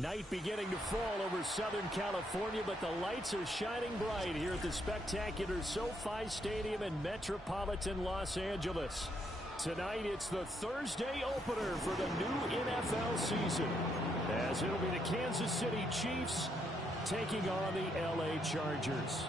Night beginning to fall over Southern California, but the lights are shining bright here at the spectacular SoFi Stadium in metropolitan Los Angeles. Tonight, it's the Thursday opener for the new NFL season, as it'll be the Kansas City Chiefs taking on the LA Chargers.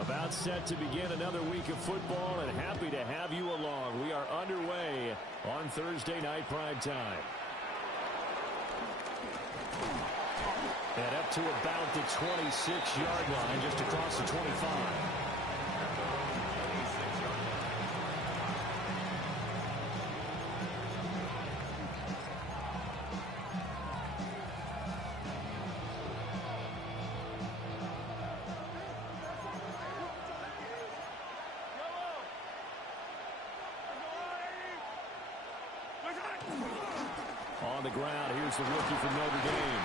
About set to begin another week of football, and happy to have you along. We are underway on Thursday night primetime. And up to about the 26-yard line, just across the 25. On the ground, here's the rookie from Notre Dame.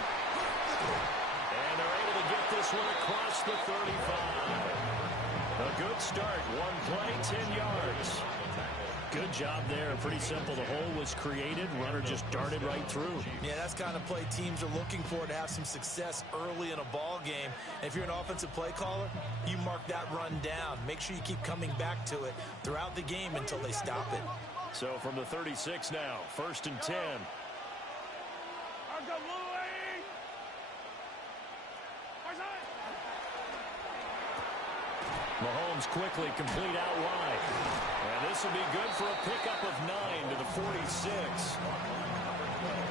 And they're able to get this one across the 35. A good start. One play, 10 yards. Good job there. Pretty simple. The hole was created. Runner just darted right through. Yeah, that's the kind of play teams are looking for to have some success early in a ball game. And if you're an offensive play caller, you mark that run down. Make sure you keep coming back to it throughout the game until they stop it. So from the 36 now, 1st and 10. Mahomes quickly complete out wide. And this will be good for a pickup of 9 to the 46.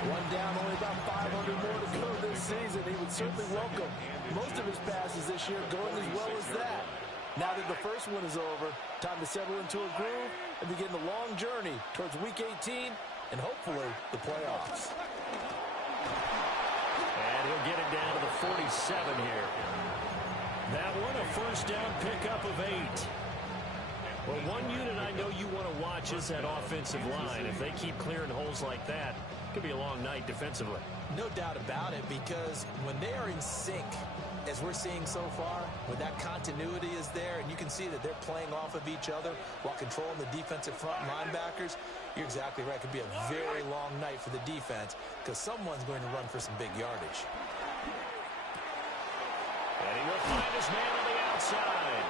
One down, only about 500 more to go this season. He would certainly welcome most of his passes this year going as well as that. Now that the first one is over, time to settle into a groove and begin the long journey towards Week 18 and hopefully the playoffs. And he'll get it down to the 47 here. That one, a first down pickup of 8. Well, one unit I know you want to watch is that offensive line. If they keep clearing holes like that, it could be a long night defensively. No doubt about it, because when they are in sync, as we're seeing so far, when that continuity is there and you can see that they're playing off of each other while controlling the defensive front linebackers, you're exactly right. It could be a very long night for the defense because someone's going to run for some big yardage. And he will find his man on the outside.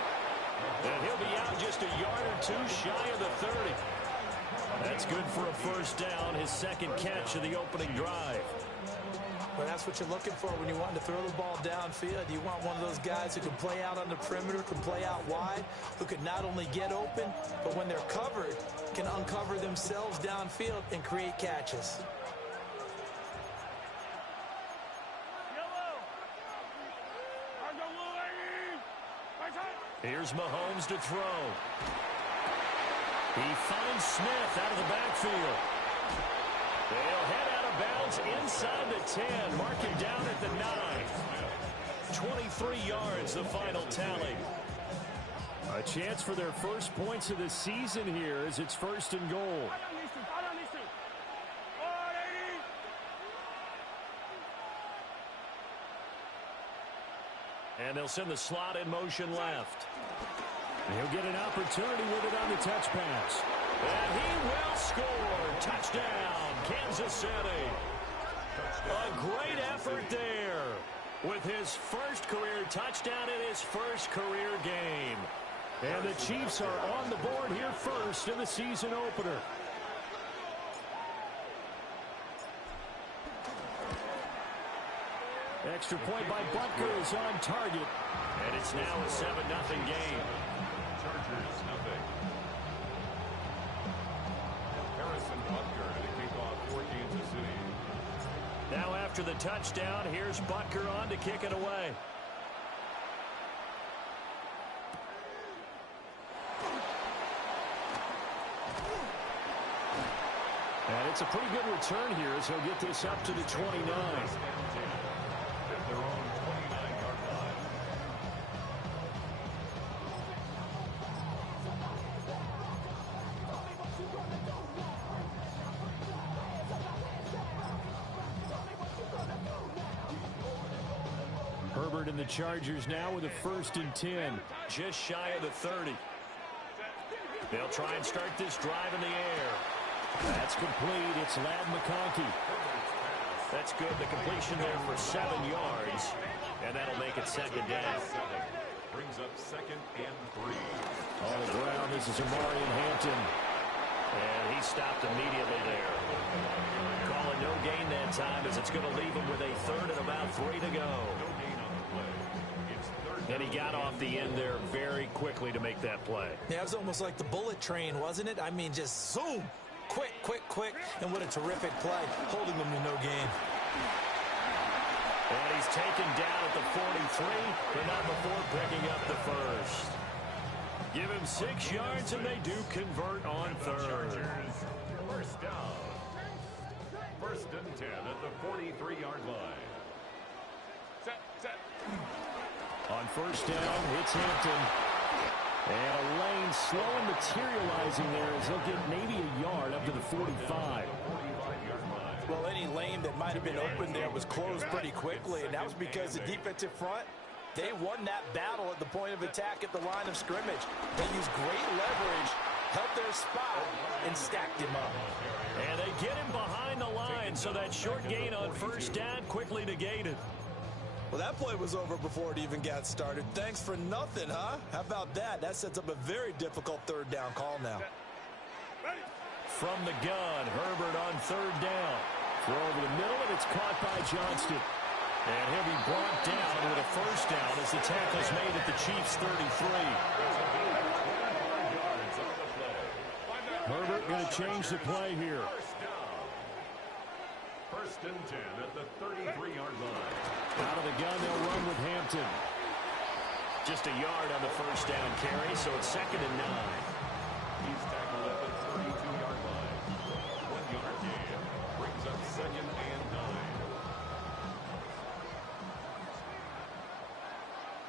And he'll be out just a yard or two shy of the 30. That's good for a first down, his second catch of the opening drive. Well, that's what you're looking for when you want to throw the ball downfield. You want one of those guys who can play out on the perimeter, can play out wide, who can not only get open, but when they're covered, can uncover themselves downfield and create catches. Here's Mahomes to throw. He finds Smith out of the backfield. They'll head out of bounds inside the 10. Mark him down at the 9. 23 yards, the final tally. A chance for their first points of the season here as it's 1st and goal. And they'll send the slot in motion left. He'll get an opportunity with it on the touch pass. And he will score. Touchdown, Kansas City. A great effort there with his first career touchdown in his first career game. And the Chiefs are on the board here first in the season opener. Extra point by Butker is on target. And it's now a 7-0 game. Chargers, nothing. Harrison Butker to kick off for Kansas City. Now after the touchdown, here's Butker on to kick it away. And it's a pretty good return here as he'll get this up to the 29. Their own 29-yard line. Herbert and the Chargers now with a 1st and 10, just shy of the 30. They'll try and start this drive in the air. That's complete. It's Ladd McConkey. That's good. The completion there for 7 yards. And that'll make it second down. Brings up 2nd and 3. On the ground, this is Amari Hampton. And he stopped immediately there. Call it no gain that time as it's going to leave him with a 3rd and about 3 to go. No gain on the play. It's 3rd. And he got off the end there very quickly to make that play. Yeah, it was almost like the bullet train, wasn't it? I mean, just zoom. Quick, quick, quick. And what a terrific play, holding him to no gain. And he's taken down at the 43, but not before picking up the first. Give him 6 yards, and they do convert on 3rd. First down. 1st and 10 at the 43-yard line. Set. On 1st down, it's Hampton. And a lane slow and materializing there as he'll get maybe a yard up to the 45. Well, any lane that might have been open there was closed pretty quickly, and that was because the defensive front, they won that battle at the point of attack at the line of scrimmage. They used great leverage, held their spot, and stacked him up. And they get him behind the line, so that short gain on 1st down quickly negated. Well, that play was over before it even got started. Thanks for nothing, huh? How about that? That sets up a very difficult 3rd down call now. From the gun, Herbert on 3rd down. Throw over the middle, and it's caught by Johnston. And he'll be brought down with a 1st down as the tackle's made at the Chiefs' 33. Herbert going to change the play here. 1st and 10 at the 33-yard line. Out of the gun, they'll run with Hampton. Just a yard on the 1st down carry, so it's 2nd and 9. He's tackled at the 32-yard line. 1-yard gain brings up 2nd and 9.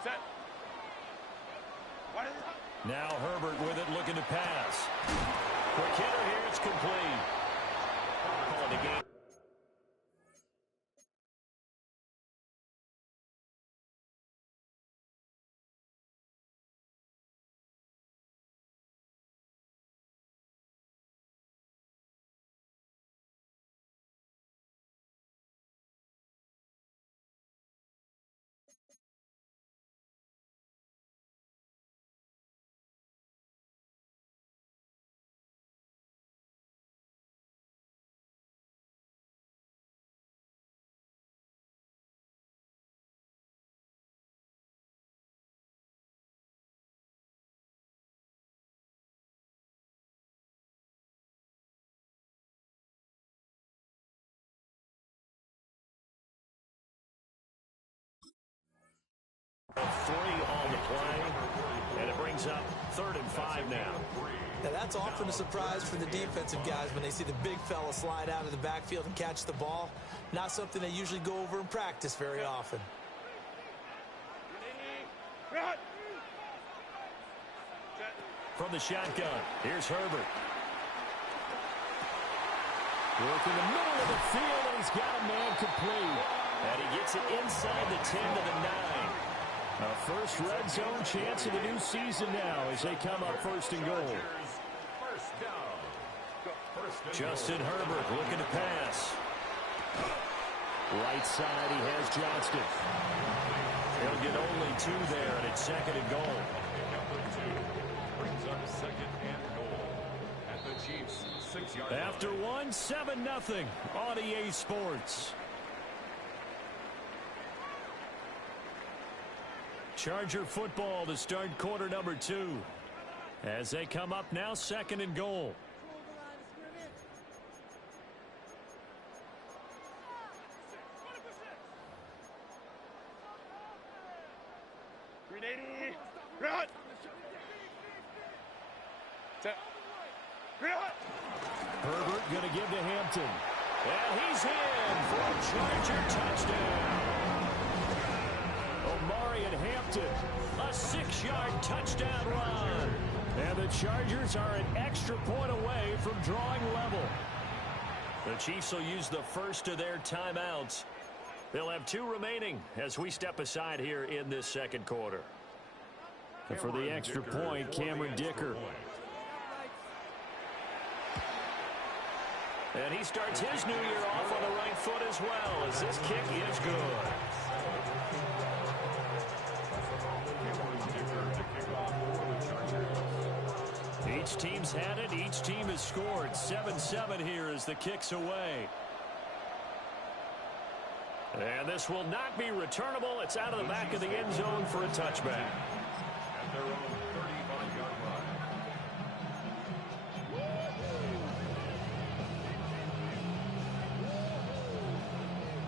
Set. Now Herbert with it, looking to pass. Quick hitter here, it's complete. Calling the game. Three on the play, and it brings up 3rd and 5 now. Now, that's often a surprise for the defensive guys when they see the big fella slide out of the backfield and catch the ball. Not something they usually go over in practice very often. From the shotgun, here's Herbert. Work in the middle of the field, and he's got a man complete. And he gets it inside the 10 to the 9. A first red zone chance of the new season now as they come up 1st and goal. Justin Herbert looking to pass. Right side, he has Johnston. He'll get only 2 there, and it's 2nd and goal. Brings up 2nd and goal at the Chiefs' 6-yard line. After 1, 7-0 on EA Sports. Charger football to start quarter number 2. As they come up now, 2nd and goal. Herbert going to give to Hampton. And he's in for a Charger touchdown. Omari and Hampton, a 6-yard touchdown run. And the Chargers are an extra point away from drawing level. The Chiefs will use the first of their timeouts. They'll have 2 remaining as we step aside here in this 2nd quarter. And for the extra point, Cameron Dicker. And he starts his new year off on the right foot as well, as this kick is good. Each team's had it. Each team has scored. 7-7 here as the kick's away. And this will not be returnable. It's out of the back of the end zone for a touchback. At their own 35-yard line.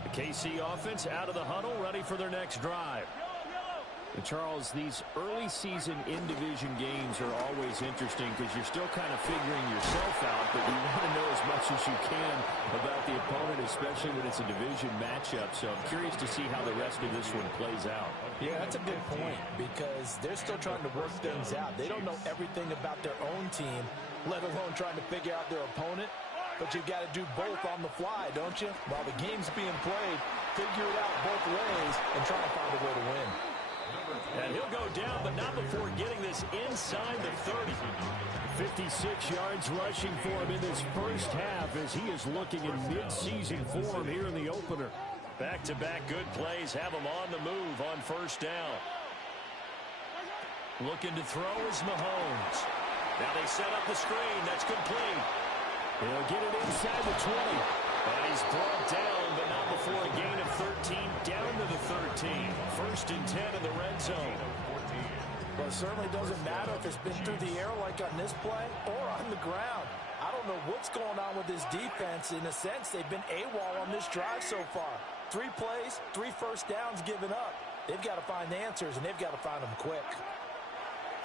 The KC offense out of the huddle, ready for their next drive. And Charles, these early season in-division games are always interesting because you're still kind of figuring yourself out, but you want to know as much as you can about the opponent, especially when it's a division matchup. So I'm curious to see how the rest of this one plays out. Yeah, that's a good point because they're still trying to work things out. They don't know everything about their own team, let alone trying to figure out their opponent. But you've got to do both on the fly, don't you? While the game's being played, figure it out both ways and try to find a way to win. And he'll go down, but not before getting this inside the 30. 56 yards rushing for him in this first half as he is looking in mid-season form here in the opener. Back-to-back good plays have him on the move on first down. Looking to throw is Mahomes. Now they set up the screen. That's complete. He'll get it inside the 20. And he's brought down, but not before a gain of 13, down to the 13. First and 10 in the red zone. Well, it certainly doesn't matter if it's been through the air like on this play or on the ground. I don't know what's going on with this defense. In a sense, they've been AWOL on this drive so far. 3 plays, 3 first downs given up. They've got to find answers, and they've got to find them quick.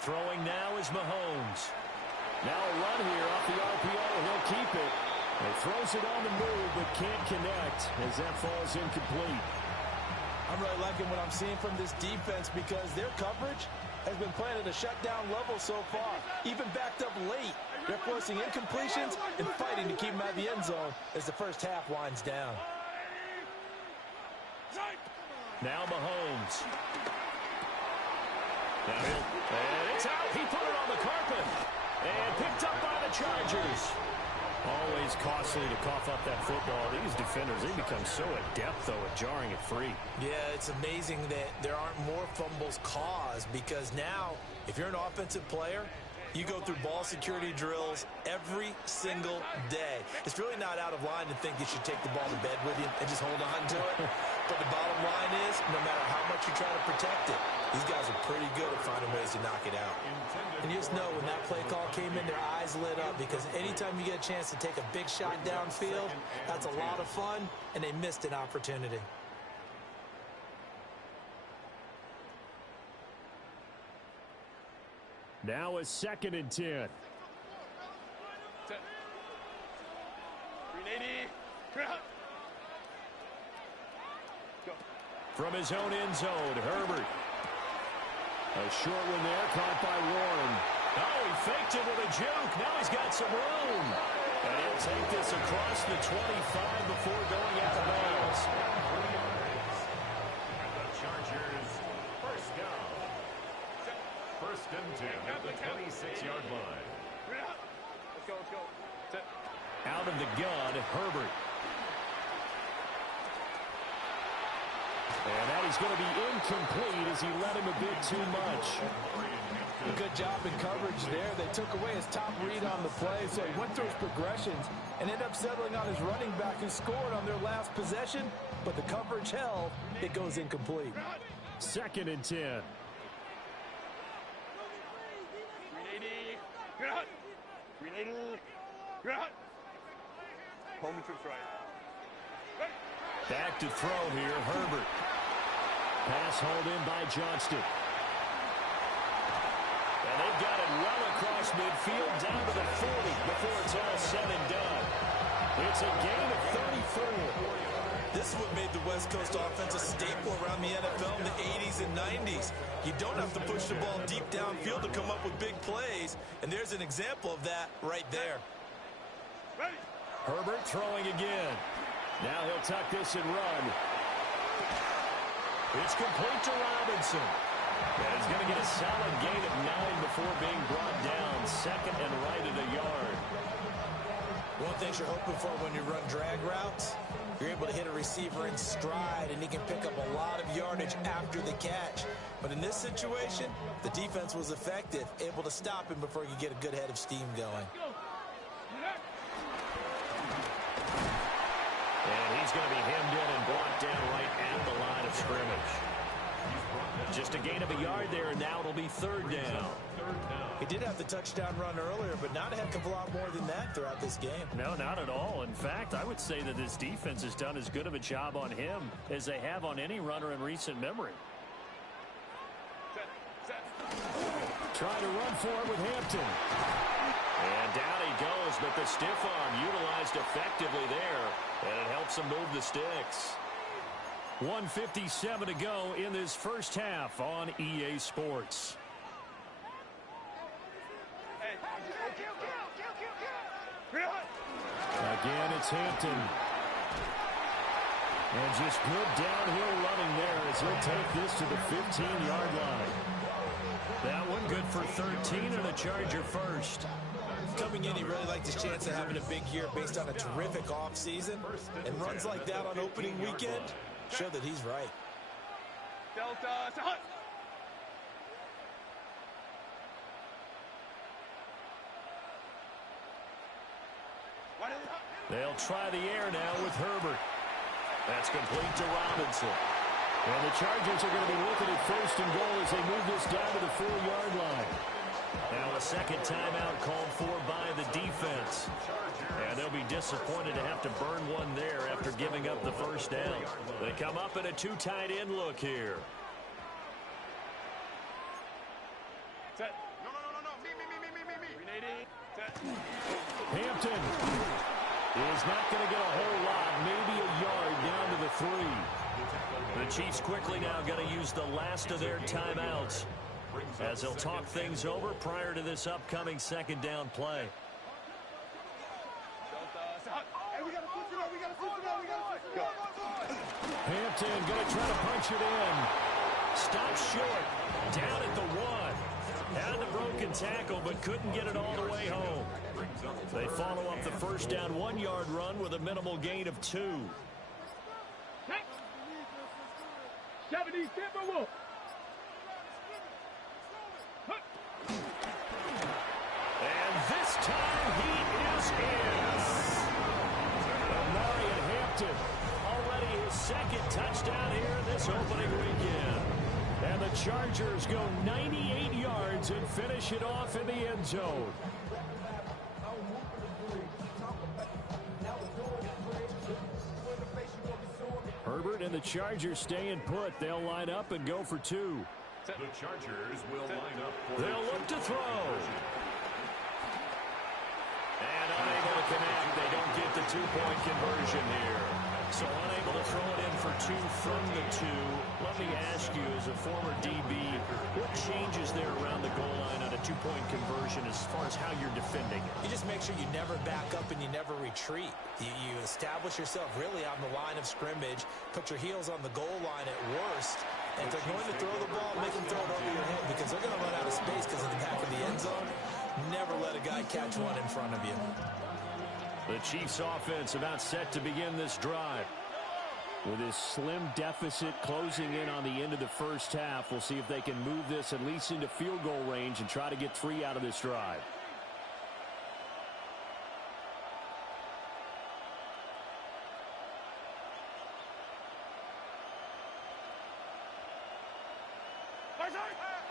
Throwing now is Mahomes. Now a run here off the RPO. He'll keep it. He throws it on the move, but can't connect as that falls incomplete. I'm really liking what I'm seeing from this defense because their coverage has been playing at a shutdown level so far. Even backed up late, they're forcing incompletions and fighting to keep them out of the end zone as the first half winds down. Now Mahomes. And it's out. He put it on the carpet. And picked up by the Chargers. Always costly to cough up that football. These defenders, they become so adept, though, at jarring it free. Yeah, it's amazing that there aren't more fumbles caused because now, if you're an offensive player, you go through ball security drills every single day. It's really not out of line to think you should take the ball to bed with you and just hold on to it. But the bottom line is, no matter how much you try to protect it, these guys are pretty good at finding ways to knock it out. And you just know when that play call came in, their eyes lit up because anytime you get a chance to take a big shot downfield, that's a lot of fun, and they missed an opportunity. Now a 2nd and 10. From his own end zone, Herbert. A short one there, caught by Warren. Oh, he faked it with a juke. Now he's got some room. And he'll take this across the 25 before going out of bounds. The Chargers, first down. First and 10 at the 26-yard line. Let's go. Out of the gun, Herbert. And that is going to be incomplete as he let him a bit too much. A good job in coverage there. They took away his top read on the play, so he went through his progressions and ended up settling on his running back who scored on their last possession, but the coverage held. It goes incomplete. 2nd and 10. 380. Home trips right. Back to throw here, Herbert. Pass hauled in by Johnston. And they've got it well across midfield down to the 40 before it's all said and done. It's a gain of 34. This is what made the West Coast offense a staple around the NFL in the 80s and 90s. You don't have to push the ball deep downfield to come up with big plays, and there's an example of that right there. Herbert throwing again. Now he'll tuck this and run. It's complete to Robinson. And he's going to get a solid gain of 9 before being brought down. 2nd and right at a yard. Well, the things you're hoping for when you run drag routes. You're able to hit a receiver in stride, and he can pick up a lot of yardage after the catch. But in this situation, the defense was effective, able to stop him before he could get a good head of steam going. And he's going to be hemmed in and blocked down right at the line of scrimmage. Just a gain of a yard there, and now it'll be third down. He did have the touchdown run earlier, but not a heck of a lot more than that throughout this game. No, not at all. In fact, I would say that this defense has done as good of a job on him as they have on any runner in recent memory. Trying to run for it with Hampton. And down he goes, but the stiff arm utilized effectively there, and it helps him move the sticks. 1:57 to go in this first half on EA Sports. Again, it's Hampton. And just good downhill running there as he'll take this to the 15-yard line. That one good for 13 and a Charger first. Coming in, he really liked his chance of having a big year based on a terrific offseason. And runs like that on opening weekend show that he's right. They'll try the air now with Herbert. That's complete to Robinson. And the Chargers are going to be looking at first and goal as they move this down to the 4-yard line. Now a second timeout called for by the defense. And they'll be disappointed to have to burn one there after giving up the first down. They come up in a two tight end look here. Set. No. Me. Set. Hampton is not going to get a whole lot, maybe a yard down to the 3. The Chiefs quickly now going to use the last of their timeouts as they'll talk things over prior to this upcoming second down play. Hampton going to try to punch it in. Stops short. Down at the 1. Had the broken tackle, but couldn't get it all the way home. They follow up the first down 1-yard run with a minimal gain of 2. 70, and this time he is in. Amari Hampton, already his second touchdown here in this opening weekend. And the Chargers go 98 yards and finish it off in the end zone. Herbert and the Chargers staying put. They'll line up and go for 2. The Chargers will line up for They'll look to throw. And unable to connect. They don't get the 2-point conversion here. So unable to throw it in for 2 from the 2. Let me ask you, as a former DB, what changes there around the goal line on a 2-point conversion as far as how you're defending it? You just make sure you never back up and you never retreat. You establish yourself really on the line of scrimmage, put your heels on the goal line at worst, and if they're going to throw the ball, make them throw it over your head because they're going to run out of space because of the back of the end zone. Never let a guy catch one in front of you. The Chiefs offense about set to begin this drive. With his slim deficit closing in on the end of the first half, we'll see if they can move this at least into field goal range and try to get 3 out of this drive.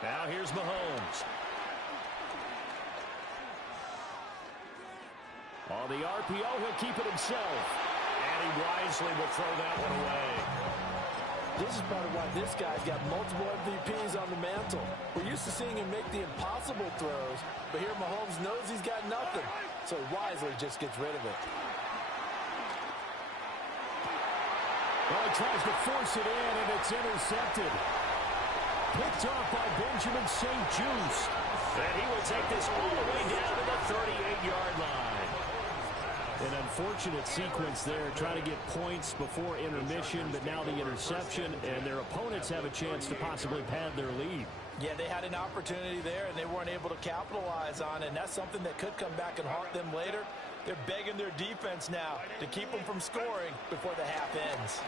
Now here's Mahomes. On the RPO, he'll keep it himself. And he wisely will throw that one away. This is part of why this guy's got multiple MVPs on the mantle. We're used to seeing him make the impossible throws, but here Mahomes knows he's got nothing, so he wisely just gets rid of it. Well, he tries to force it in, and it's intercepted. Picked off by Benjamin St. Juste. And he will take this all the way down to the 38-yard line. An unfortunate sequence there, trying to get points before intermission, but now the interception, and their opponents have a chance to possibly pad their lead. Yeah, they had an opportunity there, and they weren't able to capitalize on it, and that's something that could come back and haunt them later. They're begging their defense now to keep them from scoring before the half ends.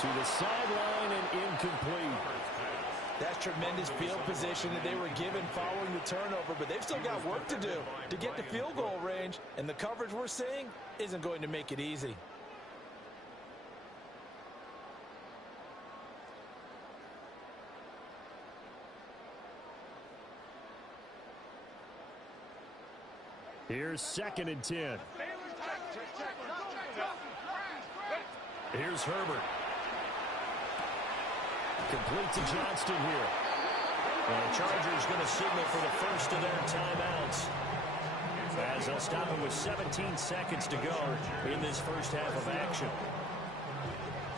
To the sideline and incomplete. That's tremendous field position that they were given following the turnover, but they've still got work to do to get to field goal range, and the coverage we're seeing isn't going to make it easy. Here's 2nd and 10. Here's Herbert. Complete to Johnston here. And the Chargers going to signal for the first of their timeouts, as they'll stop it with 17 seconds to go in this first half of action.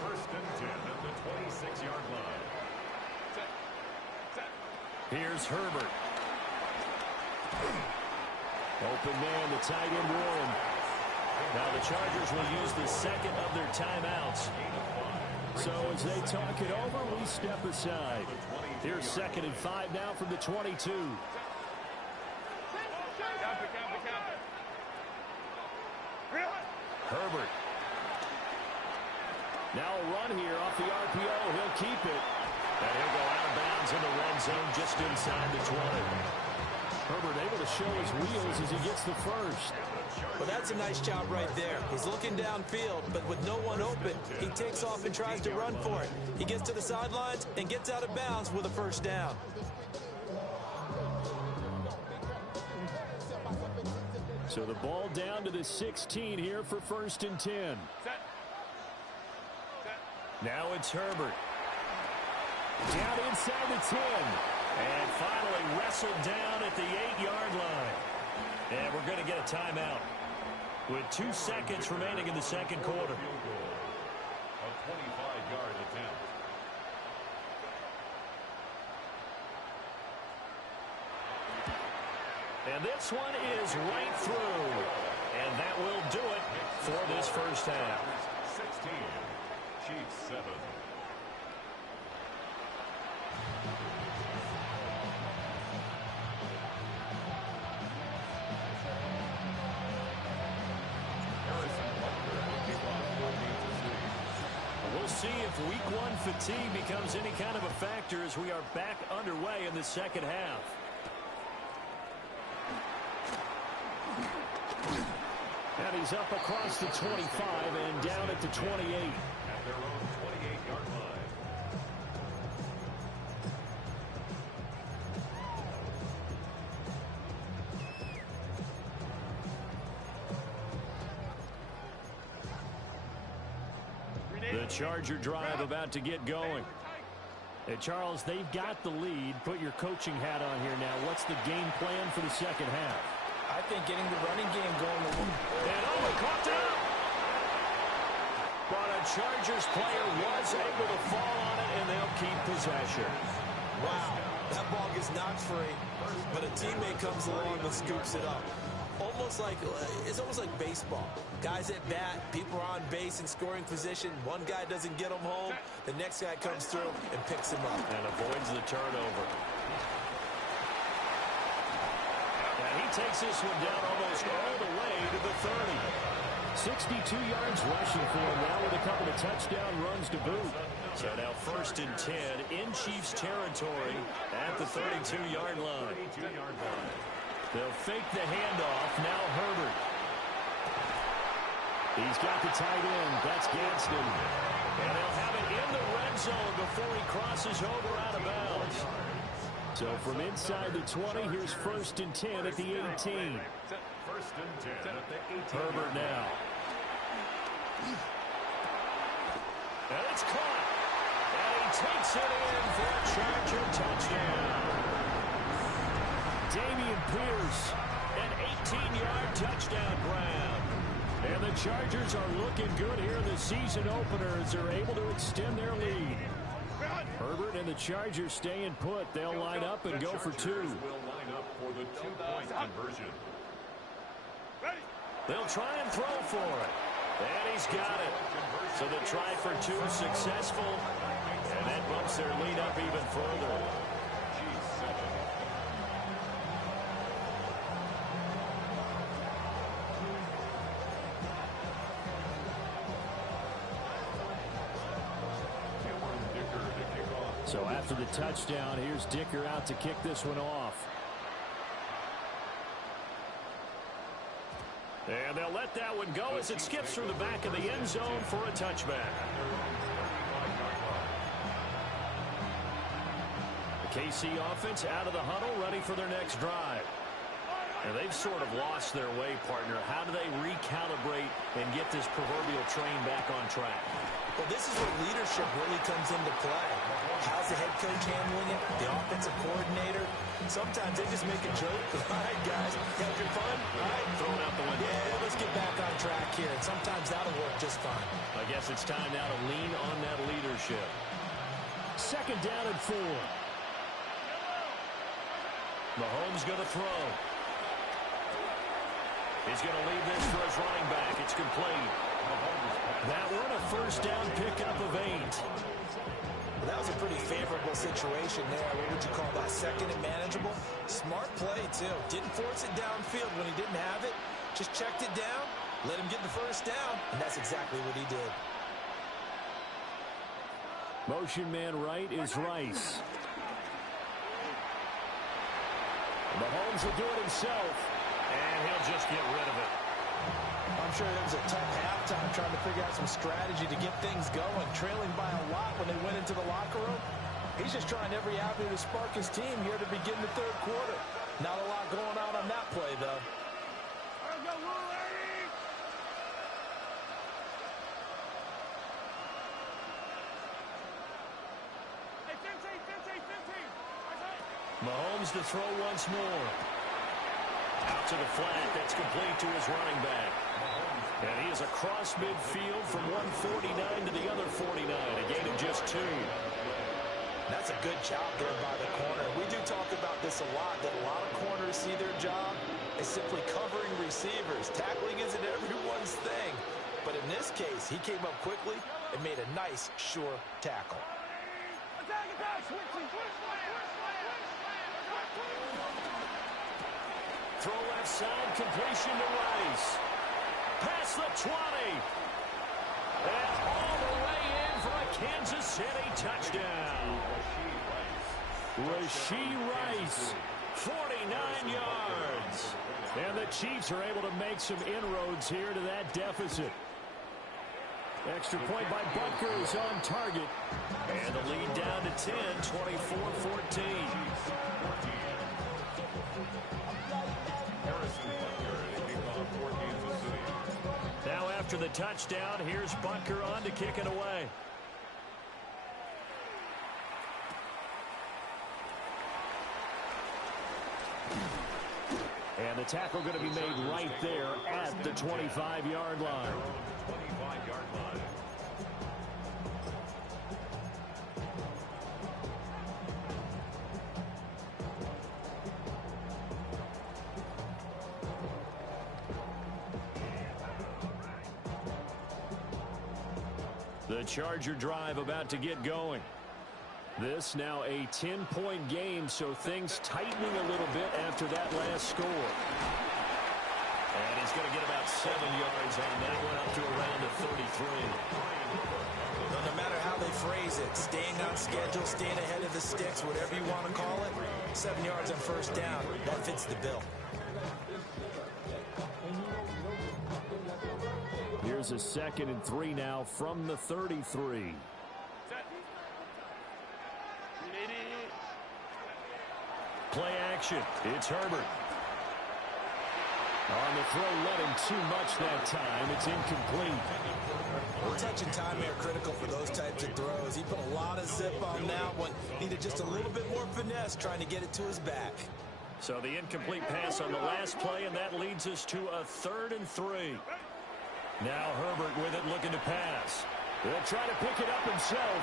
1st and 10 at the 26-yard line. Here's Herbert. Open man, the tight end Warren. Now the Chargers will use the second of their timeouts. So as they talk it over, we step aside. Here's 2nd and 5 now from the 22. Herbert. Now a run here off the RPO. He'll keep it. And he'll go out of bounds in the red zone just inside the 20. Herbert able to show his wheels as he gets the first. Well, that's a nice job right there. He's looking downfield, but with no one open, he takes off and tries to run for it. He gets to the sidelines and gets out of bounds with a first down. So the ball down to the 16 here for 1st and 10. Now it's Herbert. Down inside the 10. And finally wrestled down at the 8-yard line. And we're going to get a timeout with 2 seconds remaining in the second quarter. A 25-yard attempt. And this one is right through. And that will do it for this first half. 16, Chiefs 7. We'll see if week 1 fatigue becomes any kind of a factor as we are back underway in the second half. And he's up across the 25 and down at the 28. At their own 28-yard line. The Charger drive about to get going. Hey, Charles, they've got the lead. Put your coaching hat on here now. What's the game plan for the second half? I think getting the running game going. And Owen caught it up. But a Chargers player was able to fall on it, and they'll keep possession. Wow, that ball gets knocked free, but a teammate comes along and scoops it up. It's almost like baseball. Guys at bat, people are on base in scoring position. One guy doesn't get him home. The next guy comes through and picks him up. And avoids the turnover. And he takes this one down almost all the way to the 30. 62 yards rushing for him now with a couple of touchdown runs to boot. So now 1st and 10 in Chiefs territory at the 32-yard line. They'll fake the handoff. Now Herbert. He's got the tight end. That's Gadsden. And they'll have it in the red zone before he crosses over out of bounds. So from inside the 20, here's 1st and 10 at the 18. 1st and 10 at the 18. Herbert now. And it's caught. And he takes it in for a Charger touchdown. Dameon Pierce, an 18-yard touchdown grab. And the Chargers are looking good here in the season opener as they're able to extend their lead. Herbert and the Chargers staying put. They'll line up and go for 2. Will line up for the 2-point conversion. They'll try and throw for it. And he's got it. So the try for 2 successful. And And that bumps their lead up even further. So after the touchdown, here's Dicker out to kick this one off. And they'll let that one go as it skips through the back of the end zone for a touchback. The KC offense out of the huddle, ready for their next drive. And they've sort of lost their way, partner. How do they recalibrate and get this proverbial train back on track? Well, this is where leadership really comes into play. How's the head coach handling it? The offensive coordinator? Sometimes they just make a joke. All right, guys, having fun? All right, Throwing out the window. yeah, let's get back on track here. And sometimes that'll work just fine. I guess it's time now to lean on that leadership. Second down and 4. Mahomes going to throw. He's going to leave this for his running back. It's complete. That one a first down pickup of 8. Well, that was a pretty favorable situation there. What would you call that? Second and manageable? Smart play, too. Didn't force it downfield when he didn't have it. Just checked it down, let him get the first down, and that's exactly what he did. Motion man right is Rice. Mahomes will do it himself. And he'll just get rid of it. I'm sure it was a tough halftime trying to figure out some strategy to get things going, trailing by a lot when they went into the locker room. He's just trying every avenue to spark his team here to begin the third quarter. Not a lot going on that play, though. Mahomes to throw once more. Out to the flat. That's complete to his running back. And he is across midfield from 149 to the other 49. A gain of just 2. That's a good job there by the corner. We do talk about this a lot, that a lot of corners see their job as simply covering receivers. Tackling isn't everyone's thing. But in this case, he came up quickly and made a nice, sure tackle. Throw left side, completion to Rice. Past the 20. And all the way in for a Kansas City touchdown. Rashee Rice, 49 yards. and the Chiefs are able to make some inroads here to that deficit. Extra point by Butker is on target. And the lead down to 10, 24-14. Now after the touchdown, here's Butker on to kick it away. And the tackle going to be made right there at the 25-yard line. 25-yard line. The Charger drive about to get going. This now a 10-point game, so things tightening a little bit after that last score. And he's going to get about 7 yards on that one, up to around the 33. Well, no matter how they phrase it, staying on schedule, staying ahead of the sticks, whatever you want to call it, 7 yards on first down, that fits the bill. Here's a 2nd and 3 now from the 33. Play action. It's Herbert. On the throw, letting too much that time. It's incomplete. Well, touch and time are critical for those types of throws. He put a lot of zip on that one. Needed just a little bit more finesse trying to get it to his back. So the incomplete pass on the last play, and that leads us to a 3rd and 3. Now Herbert with it, looking to pass. He'll try to pick it up himself.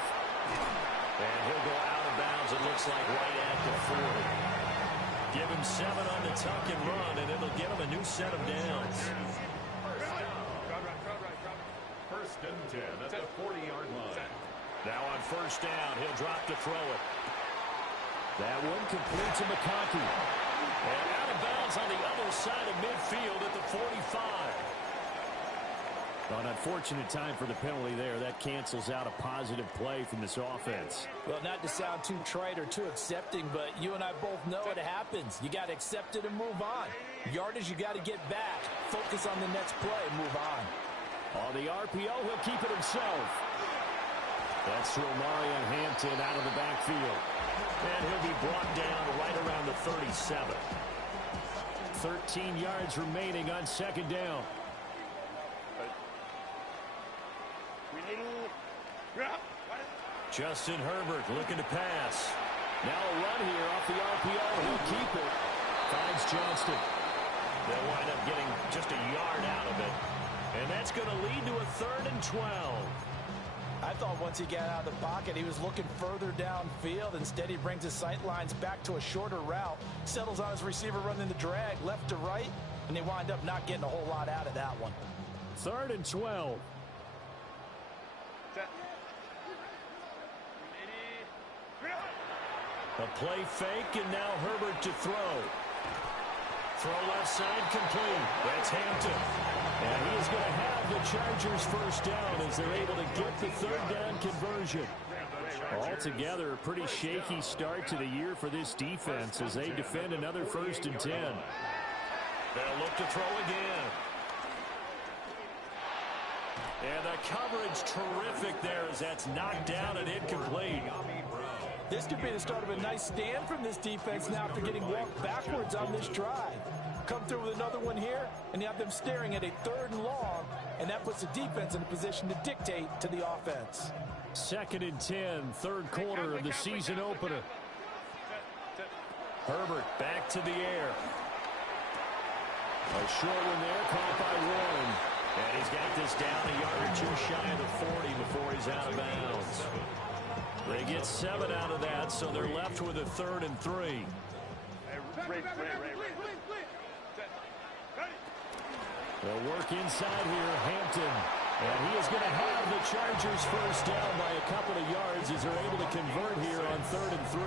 And he'll go out of bounds, it looks like, right at the 40. Give him 7 on the tuck and run, and it'll give him a new set of downs. First and 10 at the 40-yard line. Now on first down, he'll drop to throw it. That one complete to McConkey. And out of bounds on the other side of midfield at the 45. An unfortunate time for the penalty there. That cancels out a positive play from this offense. Well, not to sound too trite or too accepting, but you and I both know it happens. You got to accept it and move on. Yardage, you got to get back. Focus on the next play. Move on. On the RPO, he'll keep it himself. That's to Omarion Hampton out of the backfield. And he'll be brought down right around the 37. 13 yards remaining on second down. Justin Herbert looking to pass. Now a run here off the RPO. He'll keep it. Finds Johnston. They'll wind up getting just a yard out of it. And that's going to lead to a 3rd and 12. I thought once he got out of the pocket, he was looking further downfield. Instead, he brings his sight lines back to a shorter route, settles on his receiver running the drag left to right, and they wind up not getting a whole lot out of that one. 3rd and 12. A play fake, and now Herbert to throw. Throw left side complete. That's Hampton. And he is going to have the Chargers first down as they're able to get the 3rd down conversion. Altogether, a pretty shaky start to the year for this defense as they defend another 1st and 10. They'll look to throw again. And the coverage terrific there as that's knocked down and incomplete. This could be the start of a nice stand from this defense now after getting walked backwards on this drive. Come through with another one here, and you have them staring at a 3rd and long, and that puts the defense in a position to dictate to the offense. 2nd and 10, 3rd quarter of the season opener. Herbert back to the air. A short one there, caught by Warren. And he's got this down a yard or 2 shy of the 40 before he's out of bounds. They get 7 out of that, so they're left with a 3rd and 3. They'll work inside here, Hampton. And he is going to have the Chargers first down by a couple of yards as they're able to convert here on 3rd and 3.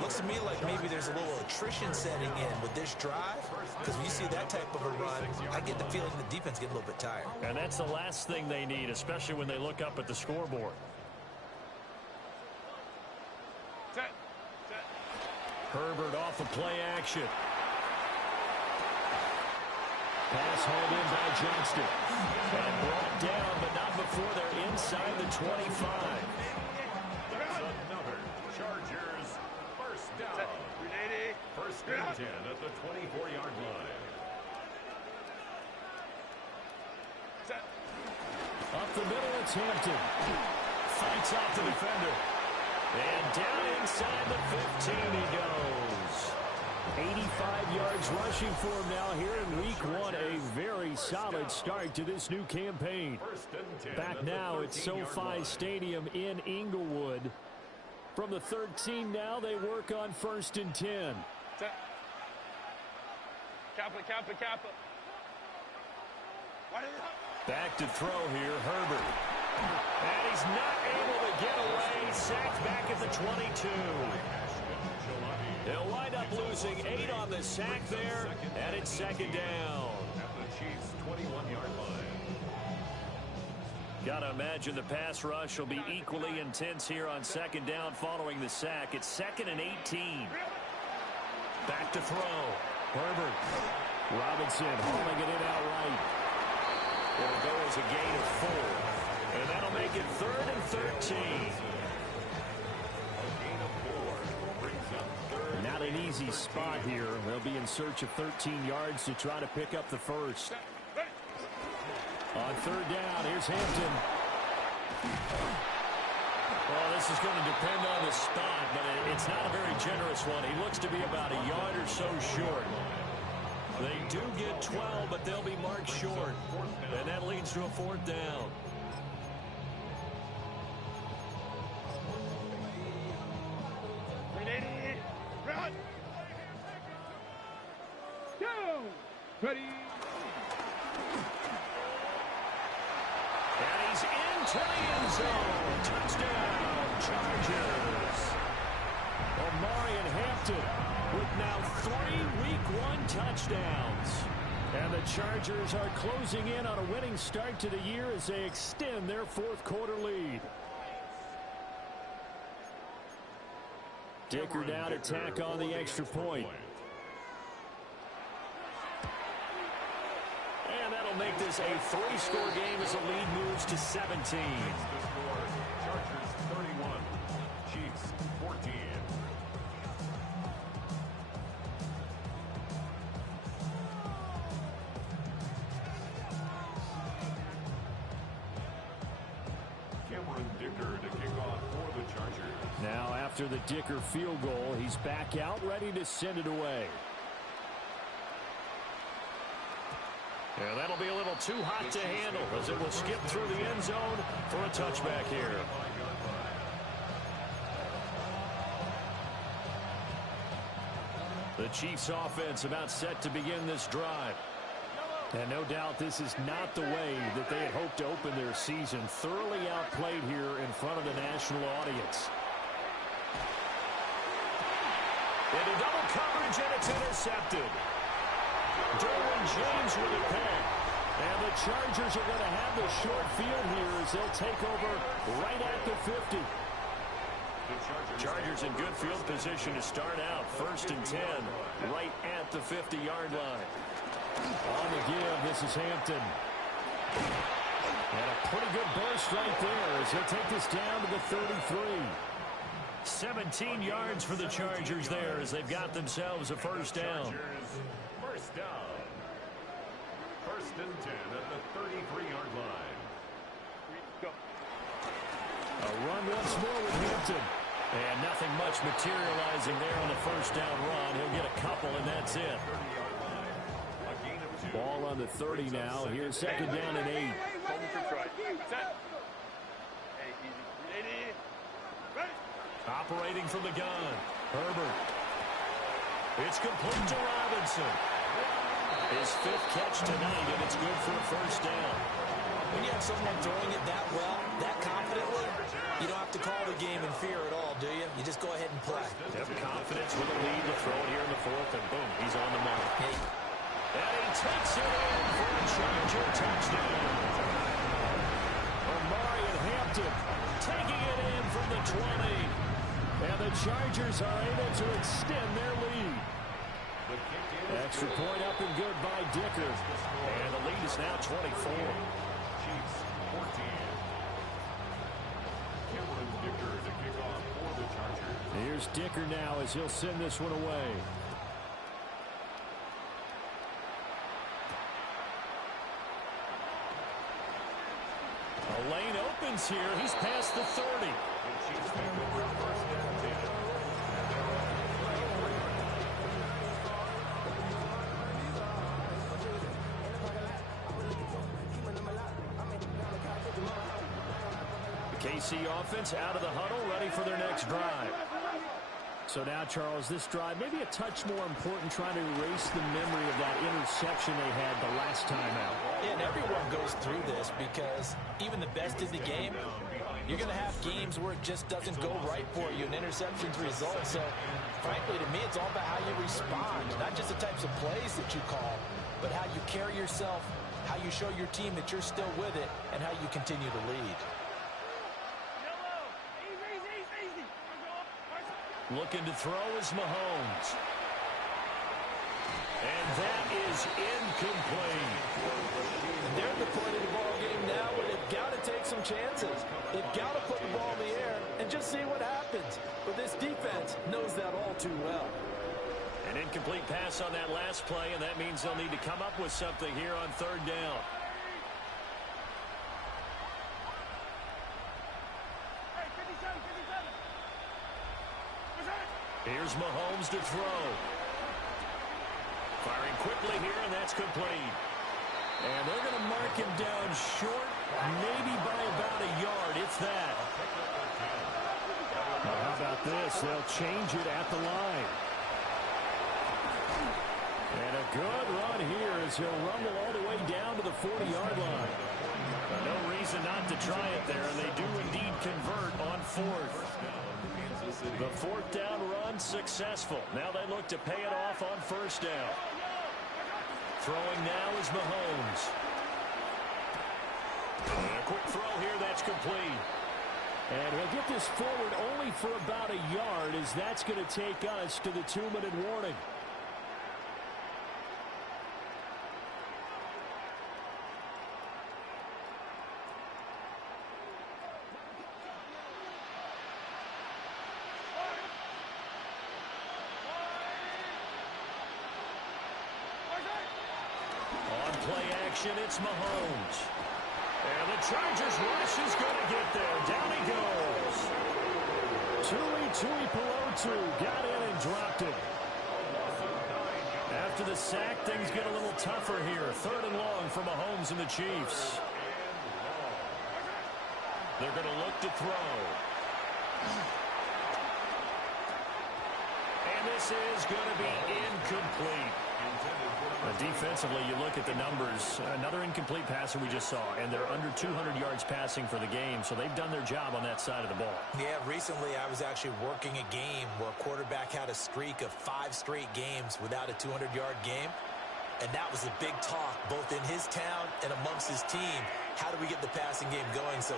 Looks to me like maybe there's a little attrition setting in with this drive, because when you see that type of a run, I get the feeling the defense get a little bit tired. And that's the last thing they need, especially when they look up at the scoreboard. Herbert off of play action. Pass hauled in by Johnston. And brought down, but not before they're inside the 25. Another Chargers first down. 1st and 10 at the 24-yard line. Up the middle, it's Hampton. Fights off the defender. And down inside the 15 he goes. 85 yards rushing for him now here in week 1. A very solid start to this new campaign. Back now at SoFi Stadium in Inglewood. From the 13 now, they work on 1st and 10. Kappa. Back to throw here, Herbert. And he's not able to get away. Sacked back at the 22. They'll wind up losing 8 on the sack there, and it's 2nd down. At the Chiefs' 21-yard line. Gotta imagine the pass rush will be equally intense here on 2nd down following the sack. It's 2nd and 18. Back to throw. Herbert. Robinson hauling it in outright. It'll go as a gain of 4. And that'll make it 3rd and 13. Not an easy spot here. They'll be in search of 13 yards to try to pick up the first. On 3rd down, here's Hampton. Well, this is going to depend on the spot, but it's not a very generous one. He looks to be about a yard or so short. They do get 12, but they'll be marked short. And that leads to a 4th down. Ready. And he's in into the end zone. Touchdown, Chargers. Omari and Hampton with now 3 Week 1 touchdowns. And the Chargers are closing in on a winning start to the year as they extend their fourth quarter lead. Dicker now to tack on the extra point. And that'll make this a 3-score game as the lead moves to 17. Chargers 31, Chiefs 14. Cameron Dicker to kick off for the Chargers. Now after the Dicker field goal, he's back out ready to send it away. And that'll be a little too hot to handle as it will skip through the end zone for a touchback here. The Chiefs offense about set to begin this drive. And no doubt this is not the way that they had hoped to open their season. Thoroughly outplayed here in front of the national audience. Into double coverage, and it's intercepted. Derwin James with a pick. And the Chargers are going to have the short field here as they'll take over right at the 50. Chargers in good field position to start out. 1st and 10, right at the 50-yard line. On the give, this is Hampton. And a pretty good burst right there as he'll take this down to the 33. 17 yards for the Chargers there as they've got themselves a first down. First down. 1st and 10 at the 33-yard line. A run once more with Hampton. And nothing much materializing there on the first down run. He'll get a couple, and that's it. Ball on the 30 now. Here's 2nd down and 8. Operating from the gun. Herbert. It's complete to Robinson. His 5th catch tonight, and it's good for a first down. When you have someone throwing it that well, that confidently, you don't have to call the game in fear at all, do you? You just go ahead and play. Have confidence with a lead to throw it here in the 4th, and boom, he's on the mark. Hey. And he takes it in for a Charger touchdown. Omari and Hampton taking it in from the 20. And the Chargers are able to extend their lead. Extra point up and good by Dicker. And the lead is now 24. Chiefs 14. Cameron Dicker to kick off for the Chargers. Here's Dicker now as he'll send this one away. A lane opens here. He's past the 30. The Chiefs take over 1st and 10. KC offense out of the huddle, ready for their next drive. So now, Charles, this drive maybe a touch more important, trying to erase the memory of that interception they had the last time out. Yeah, and everyone goes through this because even the best in the game, you're going to have games where it just doesn't go right for you, and interceptions result. So, frankly, to me, it's all about how you respond, not just the types of plays that you call, but how you carry yourself, how you show your team that you're still with it, and how you continue to lead. Looking to throw is Mahomes. And that is incomplete. And they're at the point of the ball game now where they've got to take some chances. They've got to put the ball in the air and just see what happens. But this defense knows that all too well. An incomplete pass on that last play, and that means they'll need to come up with something here on 3rd down. Here's Mahomes to throw. Firing quickly here, and that's complete. And they're going to mark him down short, maybe by about a yard, if that. Now, how about this? They'll change it at the line. And a good run here as he'll rumble all the way down to the 40-yard line. No reason not to try it there, and they do indeed convert on fourth. The fourth down run successful. Now they look to pay it off on first down. Throwing now is Mahomes. And a quick throw here that's complete. And he'll get this forward only for about a yard, as that's going to take us to the 2-minute warning. On play action, it's Mahomes. And the Chargers rush is going to get there. Down he goes. Tui Pelotu got in and dropped it. After the sack, things get a little tougher here. 3rd and long for Mahomes and the Chiefs. They're going to look to throw. And this is going to be incomplete. Defensively, you look at the numbers. Another incomplete passer we just saw, and they're under 200 yards passing for the game, so they've done their job on that side of the ball. Yeah, recently I was actually working a game where a quarterback had a streak of 5 straight games without a 200-yard game, and that was a big talk both in his town and amongst his team. How do we get the passing game going? So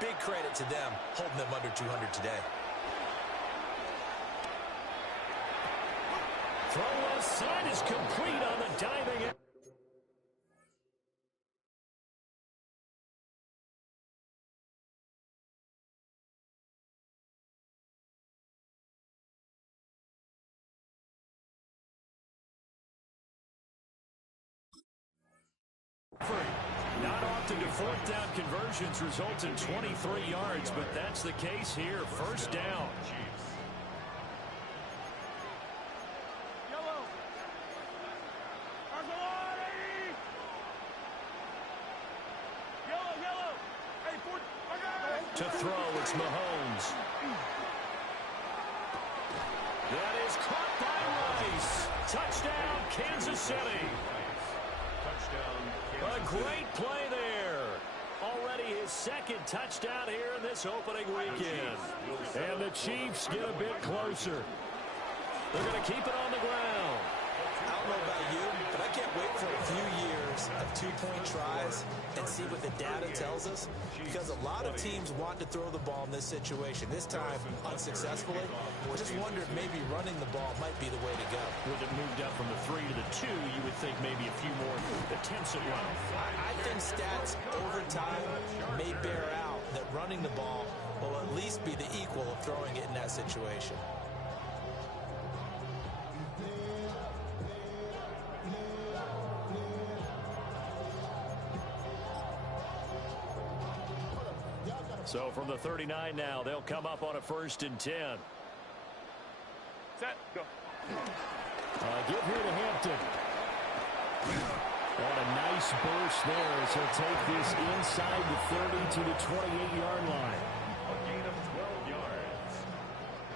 big credit to them holding them under 200 today. Throw left side is complete on the diving. Not often do 4th down conversions result in 23 yards, but that's the case here. First down. To throw, it's Mahomes. That is caught by Rice. Touchdown, Kansas City. A great play there. Already his 2nd touchdown here in this opening weekend. And the Chiefs get a bit closer. They're going to keep it on the ground. I don't know about you, but I can't wait for a few years of 2-point tries and see what the data tells us, because a lot of teams want to throw the ball in this situation. This time, unsuccessfully. I just wonder if maybe running the ball might be the way to go. With it moved up from the 3 to the 2, you would think maybe a few more attempts at running. I think stats over time may bear out that running the ball will at least be the equal of throwing it in that situation. So from the 39 now, they'll come up on a 1st and 10. Set, go. Give here to Hampton. And a nice burst there as he'll take this inside the 30 to the 28-yard line. A gain of 12 yards.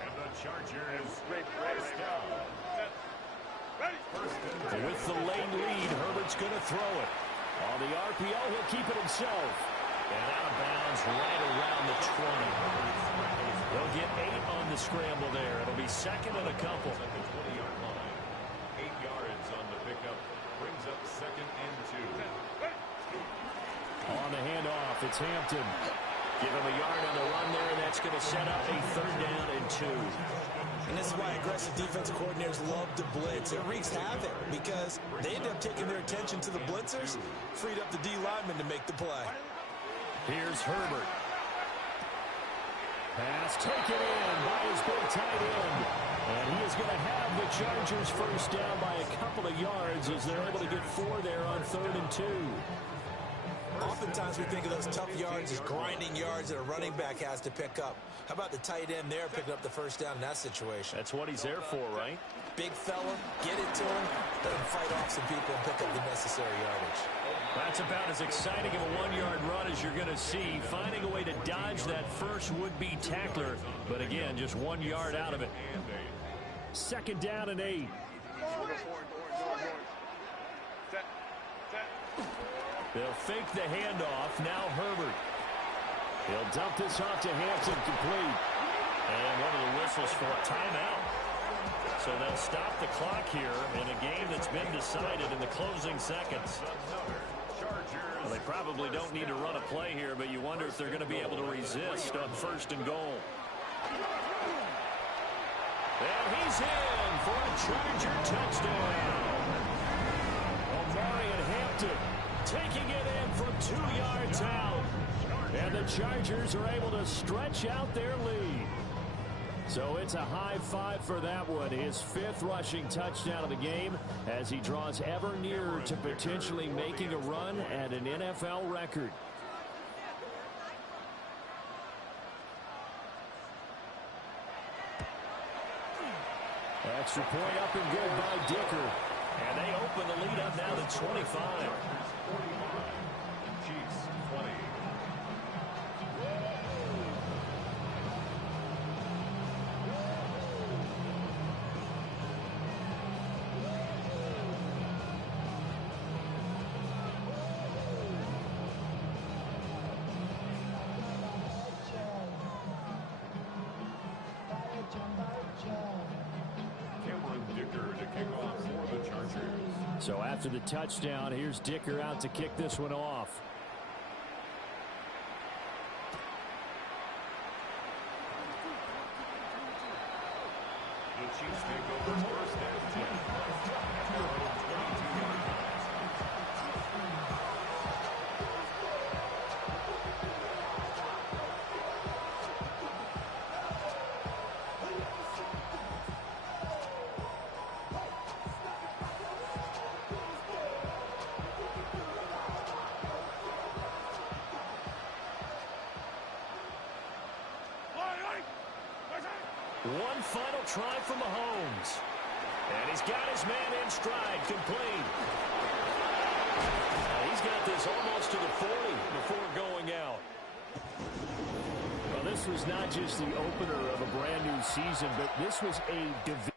And the Chargers first down. Ready. With the late lead, Herbert's going to throw it. On the RPO, he'll keep it himself. And out of bounds right around the 20. They'll get 8 on the scramble there. It'll be 2nd and a couple. 20-yard line. 8 yards on the pickup. Brings up 2nd and 2. On the handoff, it's Hampton. Give him a yard on the run there, and that's going to set up a 3rd down and 2. And this is why aggressive defensive coordinators love to blitz. It wreaks havoc because they end up taking their attention to the blitzers, freed up the D lineman to make the play. Here's Herbert. Pass taken in by his big tight end. And he is going to have the Chargers first down by a couple of yards as they're able to get 4 there on 3rd and 2. Oftentimes we think of those tough yards as grinding yards that a running back has to pick up. How about the tight end there picking up the first down in that situation? That's what he's there for, right? Big fella, get it to him, let him fight off some people and pick up the necessary yardage. That's about as exciting of a 1-yard run as you're going to see. Finding a way to dodge that first would-be tackler. But again, just 1 yard out of it. 2nd down and 8. Set. They'll fake the handoff. Now Herbert. He'll dump this off to Hampton, complete. And one of the whistles for a timeout. So they'll stop the clock here in a game that's been decided in the closing seconds. Well, they probably don't need to run a play here, but you wonder if they're going to be able to resist on 1st and goal. And he's in for a Charger touchdown. Omari and Hampton taking it in from 2 yards out. And the Chargers are able to stretch out their lead. So it's a high five for that one. His 5th rushing touchdown of the game as he draws ever nearer to potentially making a run at an NFL record. Extra point up and good by Dicker. And they open the lead up now to 25. Chiefs 20. So after the touchdown, here's Dicker out to kick this one off. The Chiefs take over 1st and 10. After a 22-yard pass. One final try from Mahomes. And he's got his man in stride, complete. He's got this almost to the 40 before going out. Well, this was not just the opener of a brand new season, but this was a division.